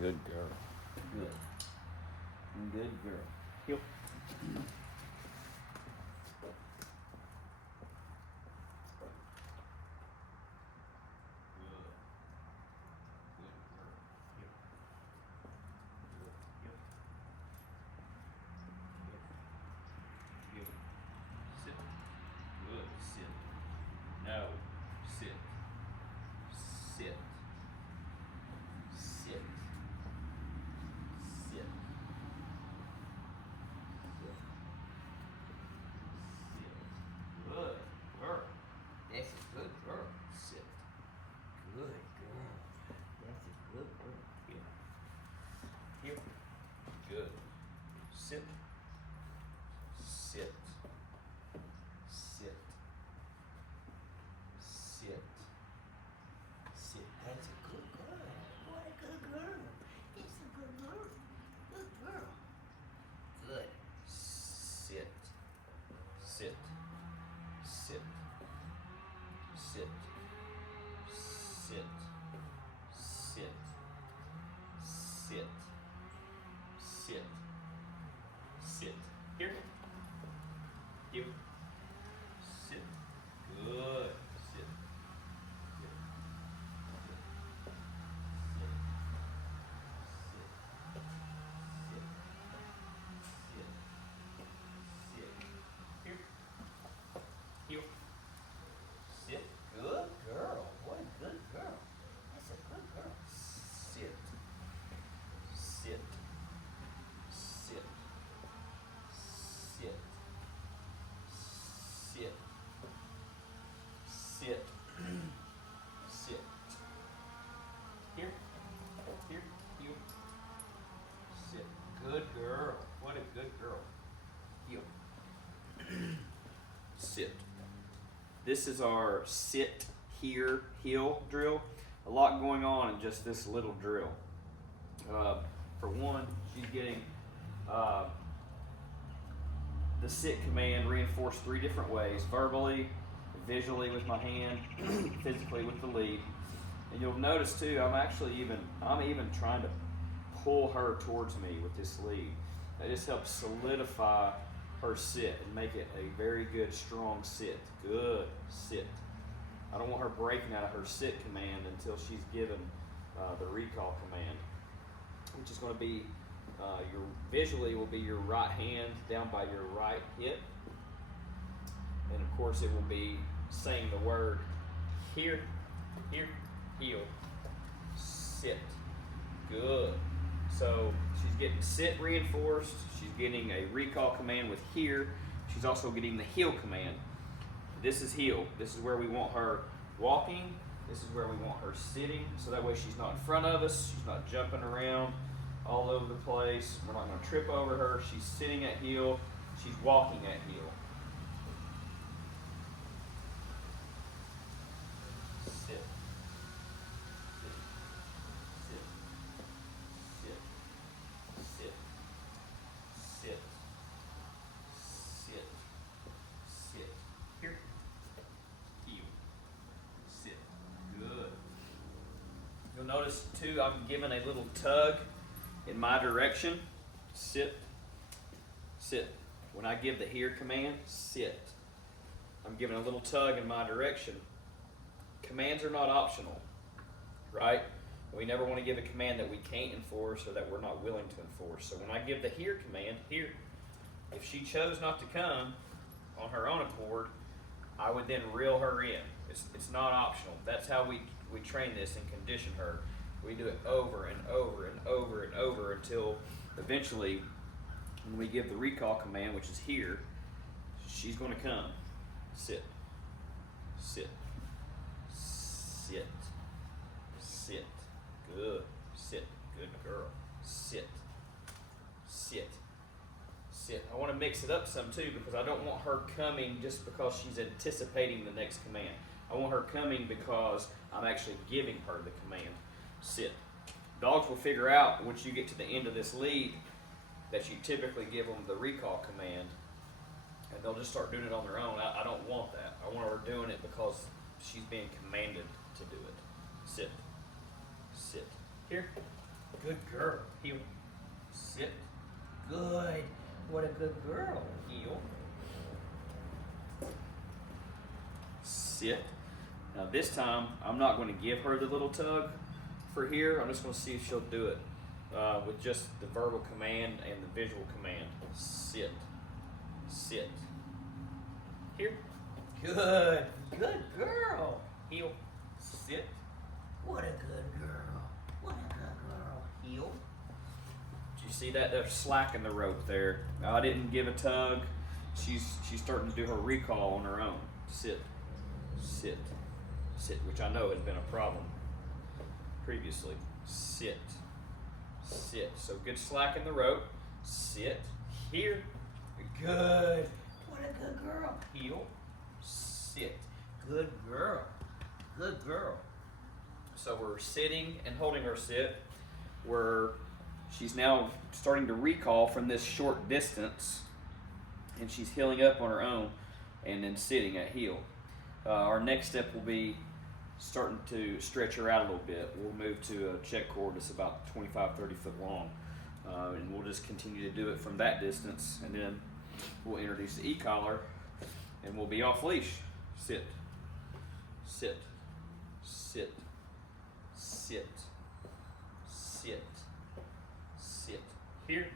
Good girl. Good. Good girl. Heel. No. Sit. Sit. Sit. Sit. Good girl. That's a good girl. Sit. Good girl. That's a good girl. Here. Here. Good. Sit. Sit. Sit. Sit. Sit. That's a good girl. What a good girl. It's a good girl. Good girl. Good. Sit. Sit. Sit. Sit. Sit. Sit. Sit. Sit. Sit. Here. Here. Sit. Good. Sit. Here. Sit. Sit. Sit. Sit. Sit. Here. Heel. Sit. Good girl. What a good girl. That's a good girl. Sit. Sit. Sit. Sit. Sit. Sit. Sit. Here. Here. Heel. Sit. Good girl. What a good girl. Heel. Sit. This is our sit, here, heel drill. A lot going on in just this little drill. For one, she's getting the sit command reinforced 3 different ways: verbally, visually with my hand, physically with the lead. And you'll notice too, I'm even trying to pull her towards me with this lead. That just helps solidify her sit and make it a very good, strong sit. Good sit. I don't want her breaking out of her sit command until she's given the recall command, which is going to be your visually will be your right hand down by your right hip, and of course it will be saying the word here, here, heel, sit. Good. So she's getting sit reinforced. She's getting a recall command with here. She's also getting the heel command. This is heel. This is where we want her walking. This is where we want her sitting. So that way she's not in front of us. She's not jumping around all over the place. We're not going to trip over her. She's sitting at heel. She's walking at heel. Sit. Sit. Sit. Sit. Sit. Sit. Sit. Here. Heel. Sit. Good. You'll notice too, I'm giving a little tug in my direction. Sit. Sit. When I give the here command, sit. I'm giving a little tug in my direction. Commands are not optional, right? We never want to give a command that we can't enforce or that we're not willing to enforce. So when I give the here command, here, if she chose not to come on her own accord, I would then reel her in. It's not optional. That's how we train this and condition her. We do it over and over and over and over until eventually when we give the recall command, which is here, she's going to come. Sit. Sit. Sit. Sit. Good. Sit. Good girl. Sit. Sit. Sit. I want to mix it up some too because I don't want her coming just because she's anticipating the next command. I want her coming because I'm actually giving her the command. Sit. Dogs will figure out once you get to the end of this lead that you typically give them the recall command and they'll just start doing it on their own. I don't want that. I want her doing it because she's being commanded to do it. Sit. Sit. Here. Good girl. Heel. Sit. Good. What a good girl. Heel. Sit. Now this time, I'm not going to give her the little tug for here. I'm just going to see if she'll do it with just the verbal command and the visual command. Sit. Sit. Here. Good. Good girl. Heel. Sit. What a good girl. What a good girl. Heel. Did you see that? They're slacking the rope there. I didn't give a tug. She's starting to do her recall on her own. Sit. Sit. Sit, which I know has been a problem previously. Sit. Sit. So good slack in the rope. Sit. Here. Good. What a good girl. Heel. Sit. Good girl. Good girl. So we're sitting and holding her sit. She's now starting to recall from this short distance, and she's heeling up on her own and then sitting at heel. Our next step will be starting to stretch her out a little bit. We'll move to a check cord that's about 25, 30 foot long. And we'll just continue to do it from that distance, and then we'll introduce the e-collar and we'll be off leash. Sit, sit, sit, sit, sit, sit. Here.